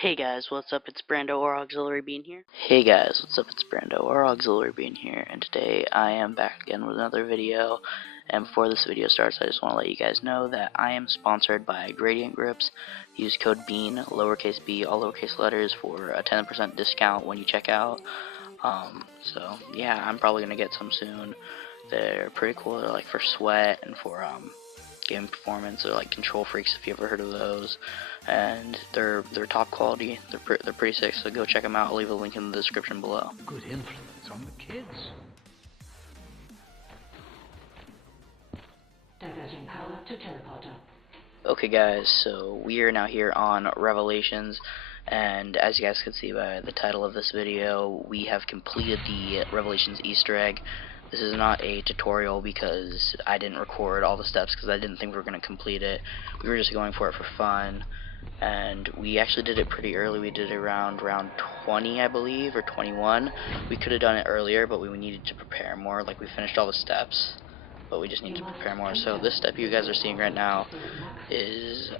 Hey guys, what's up? It's Brando or Auxiliary Bean here. Hey guys, what's up? It's Brando or Auxiliary Bean here, and today I am back again with another video. And before this video starts, I just want to let you guys know that I am sponsored by Gradient Grips. Use code BEAN, lowercase b, all lowercase letters, for a 10% discount when you check out. So yeah, I'm probably gonna get some soon. They're pretty cool. They're like for sweat and for game performance. They're like Control Freaks, if you ever heard of those, and they're top quality. They're pretty sick, so go check them out. I'll leave a link in the description below. Good influence on the kids. Diverting power to teleporter. Okay guys, so we are now here on Revelations, and as you guys can see by the title of this video, we have completed the Revelations Easter egg. This is not a tutorial because I didn't record all the steps because I didn't think we were going to complete it. We were just going for it for fun, and we actually did it pretty early. We did it around round 20, I believe, or 21. We could have done it earlier, but we needed to prepare more. Like, we finished all the steps, but we just need to prepare more. So this step you guys are seeing right now is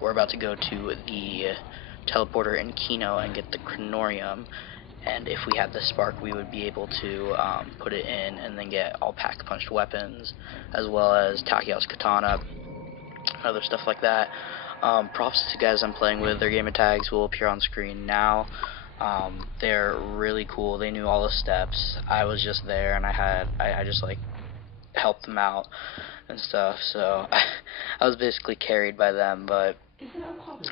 we're about to go to the teleporter in Kino and get the Chronorium. And if we had the spark, we would be able to put it in and then get all pack-punched weapons, as well as Takeo's katana, other stuff like that. Props to guys I'm playing with. Their gamer tags will appear on screen now. They're really cool. They knew all the steps. I was just there, and I just like helped them out and stuff. So I was basically carried by them, but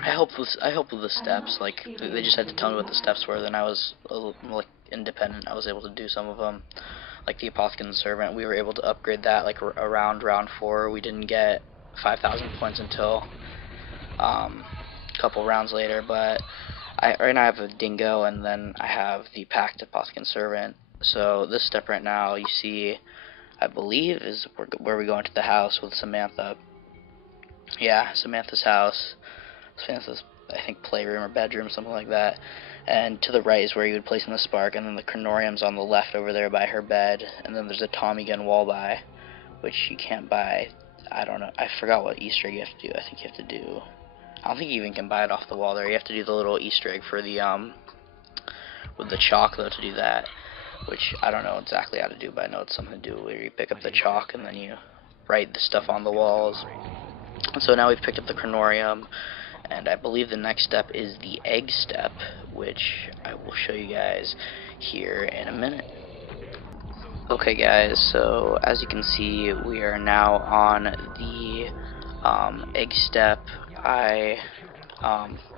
I helped with the steps. Like, they just had to tell me what the steps were. Then I was a little, like, independent. I was able to do some of them, like the Apothicon Servant. We were able to upgrade that like around round 4. We didn't get 5,000 points until a couple rounds later. But right now I have a Dingo, and then I have the Packed Apothicon Servant. So this step right now, you see, I believe is where we go into the house with Samantha. Yeah, Samantha's house. Samantha's, I think, playroom or bedroom, something like that. And to the right is where you would place in the spark, and then the Chronorium's on the left over there by her bed. And then there's a Tommy gun wall buy, which you can't buy. I don't know. I forgot what Easter egg you have to do. I think you have to do. I don't think you even can buy it off the wall there. You have to do the little Easter egg for the with the chalk though to do that, which I don't know exactly how to do, but I know it's something to do where you pick up the chalk and then you write the stuff on the walls. So now we've picked up the Chronorium, and I believe the next step is the egg step, which I will show you guys here in a minute. Okay guys, so as you can see, we are now on the egg step. I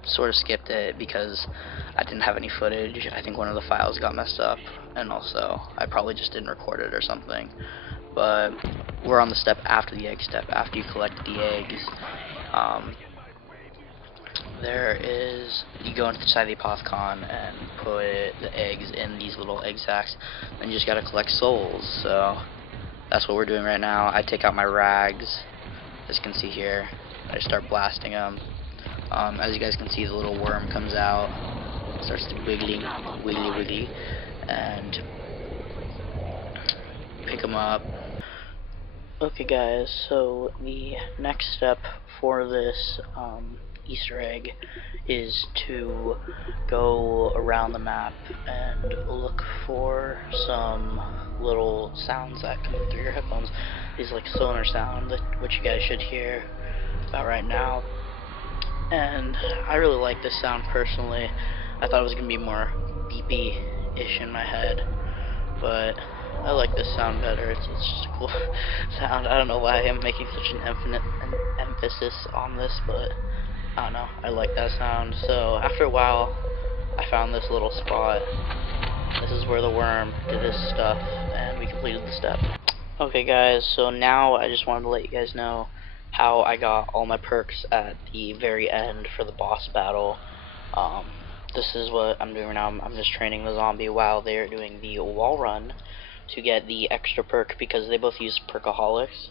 sort of skipped it because I didn't have any footage. I think one of the files got messed up, and also I probably just didn't record it or something. But we're on the step after the egg step, after you collect the eggs. You go inside the Apothicon and put the eggs in these little egg sacs, and you just gotta collect souls. So that's what we're doing right now. I take out my rags, as you can see here. I start blasting them. As you guys can see, the little worm comes out, starts to wiggly, and pick them up. Okay guys, so the next step for this Easter egg is to go around the map and look for some little sounds that come through your headphones. These like sonar sound, which you guys should hear about right now. And I really like this sound personally. I thought it was going to be more beepy-ish in my head, but I like this sound better. It's just a cool sound. I don't know why I'm making such an emphasis on this, but I don't know. I like that sound. So after a while, I found this little spot. This is where the worm did his stuff, and we completed the step. Okay guys, so now I just wanted to let you guys know how I got all my perks at the very end for the boss battle. This is what I'm doing right now. I'm just training the zombie while they're doing the wall run to get the extra perk, because they both use perkaholics.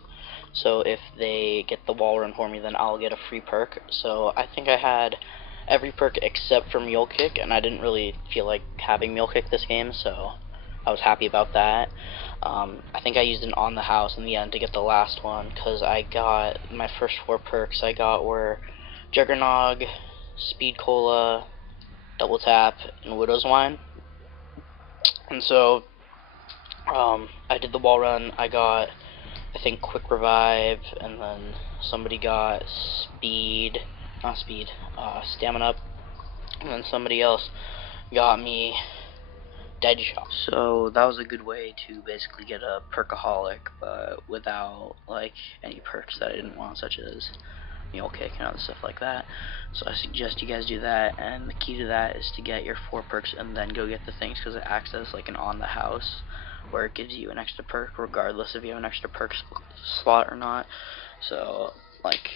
So if they get the wall run for me, then I'll get a free perk. So I think I had every perk except for Mule Kick, and I didn't really feel like having Mule Kick this game, so I was happy about that. I think I used an on the house in the end to get the last one, because I got my first 4 perks I got were Juggernog, speed cola, double tap, and widow's wine. And so I did the wall run. I got, I think, quick revive, and then somebody got stamina up, and then somebody else got me dead shot. So that was a good way to basically get a perkaholic, but without like any perks that I didn't want, such as meal kick and other stuff like that. So I suggest you guys do that, and the key to that is to get your 4 perks and then go get the things, because it acts as like an on the house where it gives you an extra perk regardless if you have an extra perk slot or not. So like,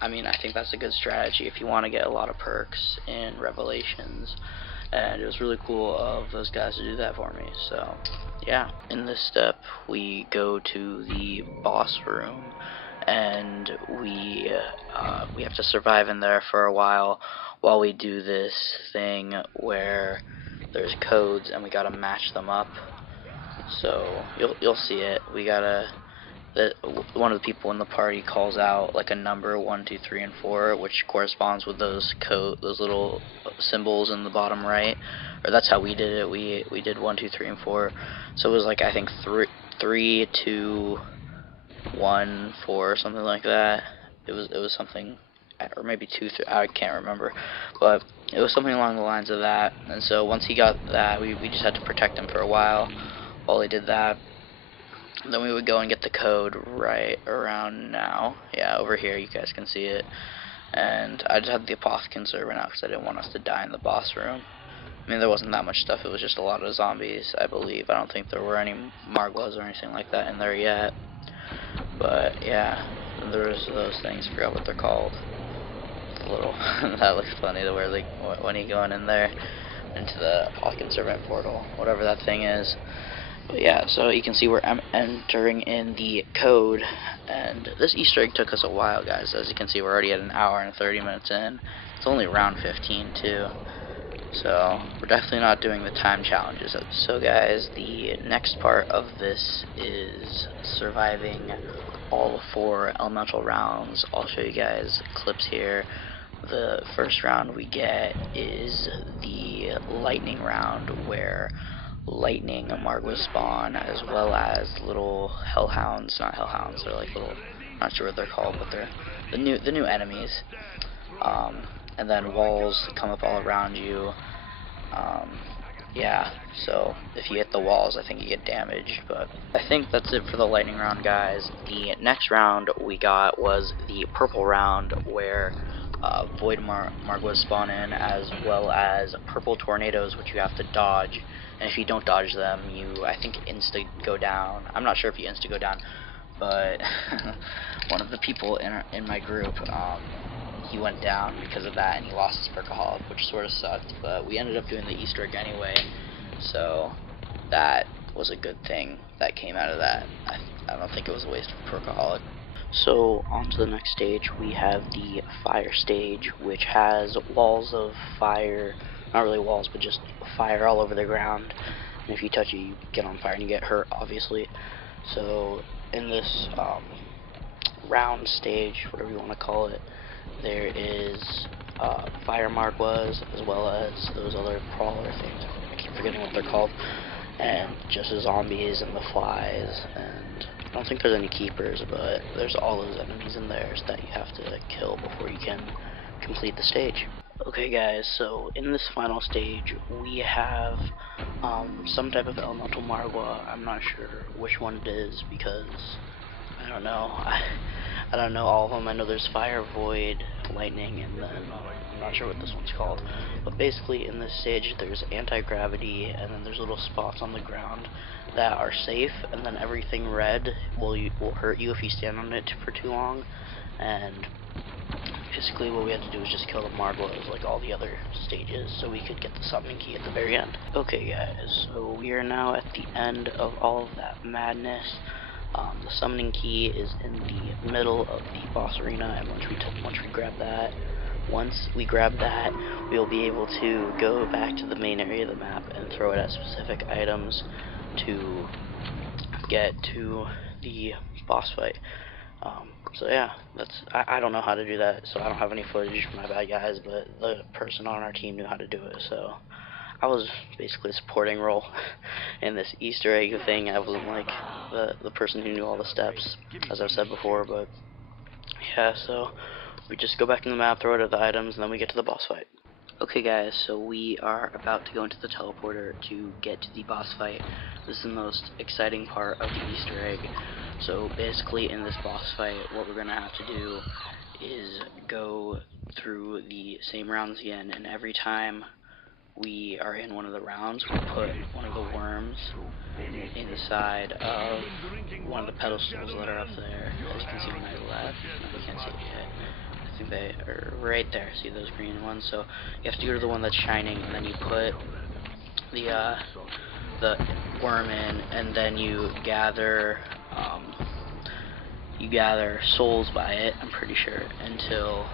I mean, I think that's a good strategy if you want to get a lot of perks in Revelations, and it was really cool of those guys to do that for me. So yeah, in this step we go to the boss room, and we have to survive in there for a while we do this thing where there's codes and we gotta match them up. So you'll see it. We gotta, one of the people in the party calls out like a number 1, 2, 3, and 4, which corresponds with those little symbols in the bottom right. Or that's how we did it. We did 1, 2, 3, and 4. So it was like, I think 3, 2, 1, 4, or something like that. It was something, or maybe 2, 3. I can't remember, but it was something along the lines of that. And so once he got that, we just had to protect him for a while he did that. Then we would go and get the code right around now. Yeah, over here you guys can see it. And I just had the apothecary servant out because I didn't want us to die in the boss room. I mean, there wasn't that much stuff. It was just a lot of zombies, I believe. I don't think there were any Margwas or anything like that in there yet. But yeah, there's those things. I forgot what they're called. It's a little that looks funny to where when you go in there into the apothecary servant portal, whatever that thing is. But yeah, so you can see we're entering in the code, and this Easter egg took us a while, guys. As you can see, we're already at 1 hour and 30 minutes in. It's only round 15 too, so we're definitely not doing the time challenges. So guys, the next part of this is surviving all 4 elemental rounds. I'll show you guys clips here. The first round we get is the lightning round, where lightning Margwas spawn, as well as little hellhounds, not hellhounds, they're like little, not sure what they're called, but they're the new enemies. And then walls come up all around you. Yeah, so if you hit the walls, I think you get damaged, but I think that's it for the lightning round, guys. The next round we got was the purple round, where void Margwas spawn in, as well as purple tornadoes, which you have to dodge. And if you don't dodge them, you, I think, insta go down. I'm not sure if you insta go down, but one of the people in my group, he went down because of that, and he lost his perkaholic, which sort of sucked. But we ended up doing the Easter egg anyway, so that was a good thing that came out of that. I don't think it was a waste of perkaholic. So on to the next stage, we have the fire stage, which has walls of fire, not really walls, but just fire all over the ground. And if you touch it, you get on fire and you get hurt, obviously. So in this round stage, whatever you want to call it, there is fire Margwas, as well as those other crawler things. I keep forgetting what they're called. And just the zombies and the flies, and I don't think there's any keepers, but there's all those enemies in there that you have to kill before you can complete the stage. Okay guys, so in this final stage we have some type of elemental Margwa. I'm not sure which one it is because I don't know. I don't know all of them. I know there's fire, void, lightning, and then I'm not sure what this one's called. But basically in this stage there's anti-gravity, and then there's little spots on the ground that are safe, and then everything red will hurt you if you stand on it for too long. And basically what we had to do was just kill the Margwas like all the other stages, so we could get the summoning key at the very end. Okay guys, so we are now at the end of all of that madness. The summoning key is in the middle of the boss arena, and once we grab that, we'll be able to go back to the main area of the map and throw it at specific items to get to the boss fight. So yeah, I don't know how to do that, so I don't have any footage for my bad guys, but the person on our team knew how to do it, so I was basically a supporting role in this Easter egg thing. I wasn't like the person who knew all the steps, as I've said before, but yeah, so we just go back in the map, throw it at the items, and then we get to the boss fight. Okay guys, so we are about to go into the teleporter to get to the boss fight. This is the most exciting part of the Easter egg. So basically in this boss fight, what we're going to have to do is go through the same rounds again, and every time we are in one of the rounds, we put one of the worms inside of one of the pedestals that are up there. As you can see on my left, no, you can't see it yet. I think they are right there. See those green ones? So you have to go to the one that's shining, and then you put the worm in, and then you gather souls by it, I'm pretty sure, until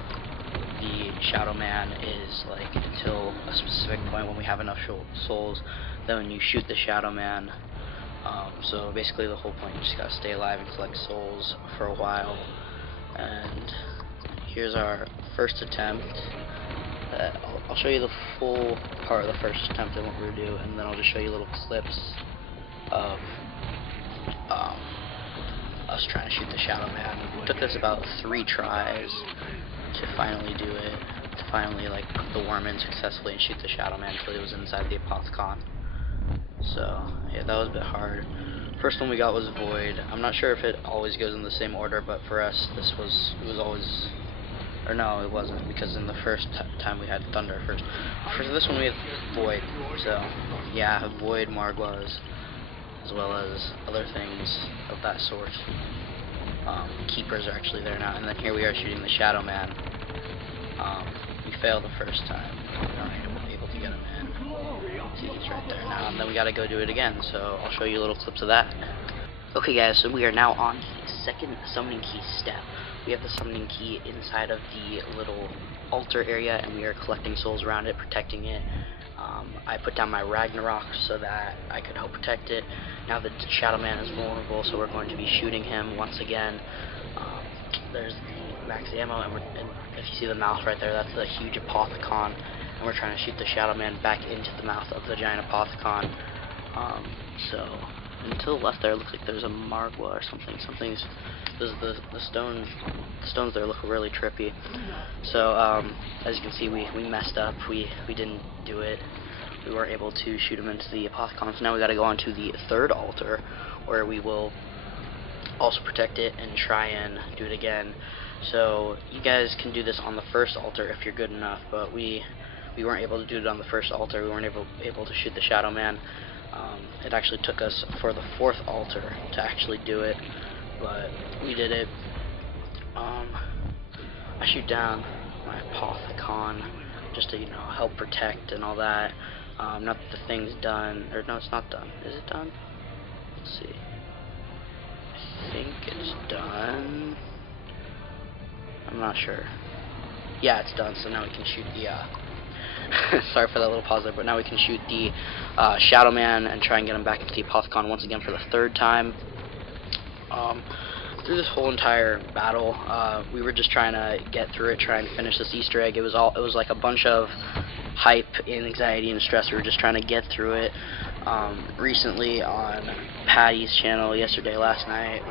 the Shadow Man is like until a specific point when we have enough souls. Then when you shoot the Shadow Man, so basically the whole point, you just gotta stay alive and collect souls for a while. And here's our first attempt. I'll show you the full part of the first attempt and what we're gonna do, and then I'll just show you little clips of us trying to shoot the Shadow Man. It took us about 3 tries to finally do it, to finally like put the worm in successfully and shoot the Shadow Man until he was inside the Apothicon. So yeah, that was a bit hard. First one we got was Void. I'm not sure if it always goes in the same order, but for us it was always, or no, it wasn't, because in the first time we had Thunder first. For this one we have Void. So yeah, Void, Margwas, as well as other things of that sort. Keepers are actually there now, and then here we are shooting the Shadow Man. We failed the first time. We weren't able to get him in. See, he's right there now, and then we gotta go do it again, so I'll show you little clips of that. Okay guys, so we are now on the second summoning key step. We have the summoning key inside of the little altar area, and we are collecting souls around it, protecting it. I put down my Ragnarok so that I could help protect it. Now the Shadow Man is vulnerable, so we're going to be shooting him once again. There's the max ammo, and if you see the mouth right there, that's the huge Apothicon, and we're trying to shoot the Shadow Man back into the mouth of the giant Apothicon. So, and to the left there, it looks like there's a Margwa or something. The stones there look really trippy. So, as you can see, we messed up. We didn't do it. We weren't able to shoot him into the Apothicon. So now we got to go on to the third altar, where we will also protect it and try and do it again. So you guys can do this on the first altar if you're good enough, but we weren't able to do it on the first altar. We weren't able to shoot the Shadow Man. It actually took us for the fourth altar to actually do it, but we did it. I shoot down my Apothicon just to, help protect and all that. Not that the thing's done, or no, it's not done. Is it done? Let's see. I think it's done. I'm not sure. Yeah, it's done, so now we can shoot the, sorry for that little pause there, but now we can shoot the Shadow Man and try and get him back into the Apothicon once again for the third time. Through this whole entire battle, we were just trying to get through it, trying to finish this Easter egg. It was like a bunch of hype and anxiety and stress. We were just trying to get through it. Recently on Patty's channel, last night,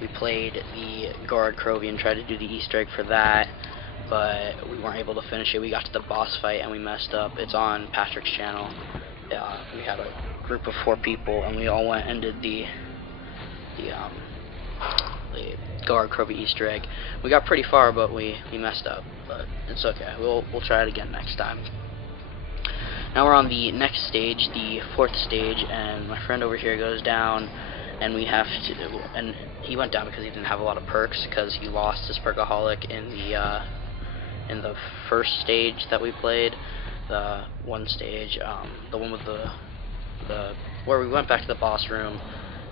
we played the Guard Crovy and tried to do the Easter egg for that, but we weren't able to finish it. We got to the boss fight and we messed up. It's on Patrick's channel. We had a group of 4 people, and we all went and did the Guard Crovy Easter egg. We got pretty far, but we messed up. But it's okay. We'll try it again next time. Now we're on the next stage, the 4th stage, and my friend over here goes down, and we have to. And he went down because he didn't have a lot of perks, because he lost his perkaholic in the first stage that we played, the one stage, the one with the where we went back to the boss room,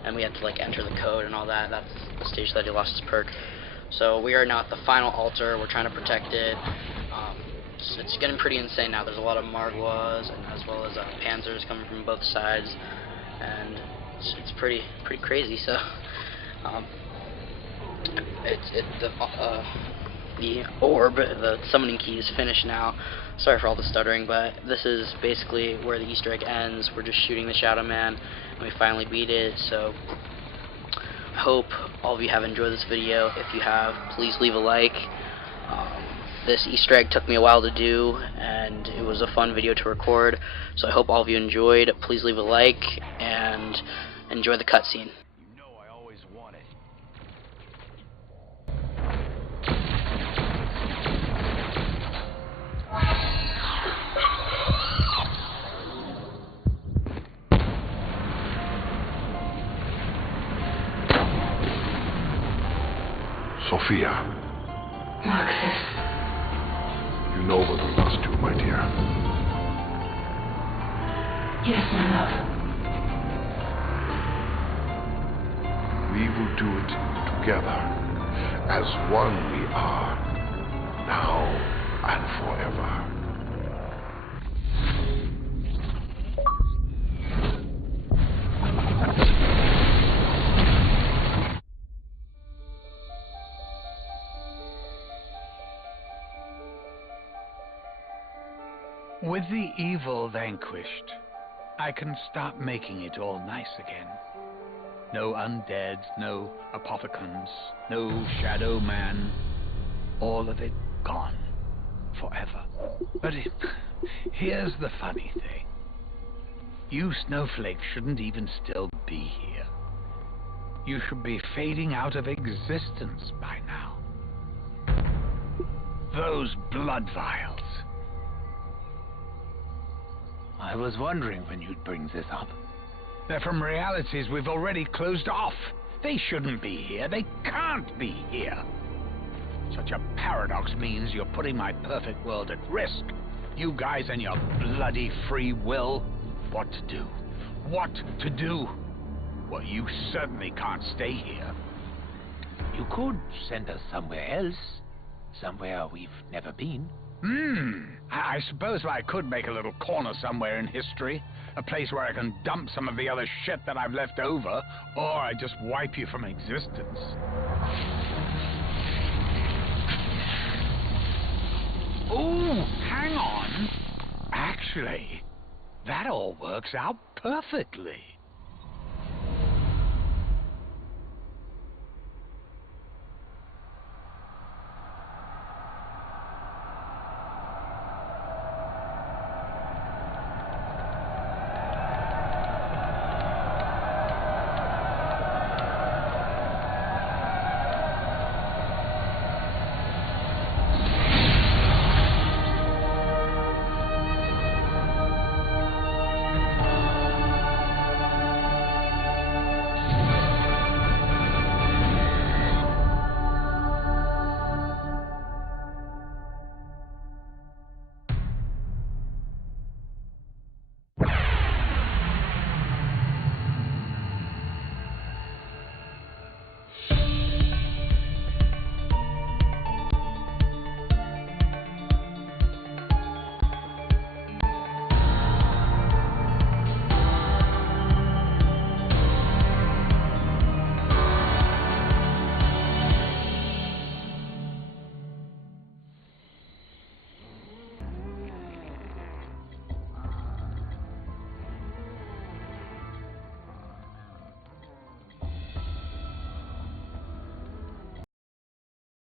and we had to enter the code and all that. That's the stage that he lost his perk. So we are now at the final altar. We're trying to protect it. It's getting pretty insane now. There's a lot of Margwas, and as well as Panzers coming from both sides, and it's pretty crazy. So the orb, the summoning key is finished now. Sorry for all the stuttering, but this is basically where the Easter egg ends. We're just shooting the Shadow Man, and we finally beat it. So I hope all of you have enjoyed this video. If you have, please leave a like. This Easter egg took me a while to do, and it was a fun video to record, so I hope all of you enjoyed. Please leave a like, and enjoy the cutscene. You know I always want it. Sophia, Marcus. you know what we must do, my dear. Yes, my love. We will do it together. As one we are, now and forever. With the evil vanquished, I can start making it all nice again. No undead, no apothecons, no shadow man. All of it gone. Forever. But here's the funny thing. You snowflakes shouldn't even still be here. You should be fading out of existence by now. Those blood vials. I was wondering when you'd bring this up. They're from realities we've already closed off. They shouldn't be here. They can't be here. Such a paradox means you're putting my perfect world at risk. You guys and your bloody free will. What to do? What to do? Well, you certainly can't stay here. You could send us somewhere else. Somewhere we've never been. I suppose I could make a little corner somewhere in history. A place where I can dump some of the other shit that I've left over. Or I just wipe you from existence. Oh, hang on. Actually, that all works out perfectly.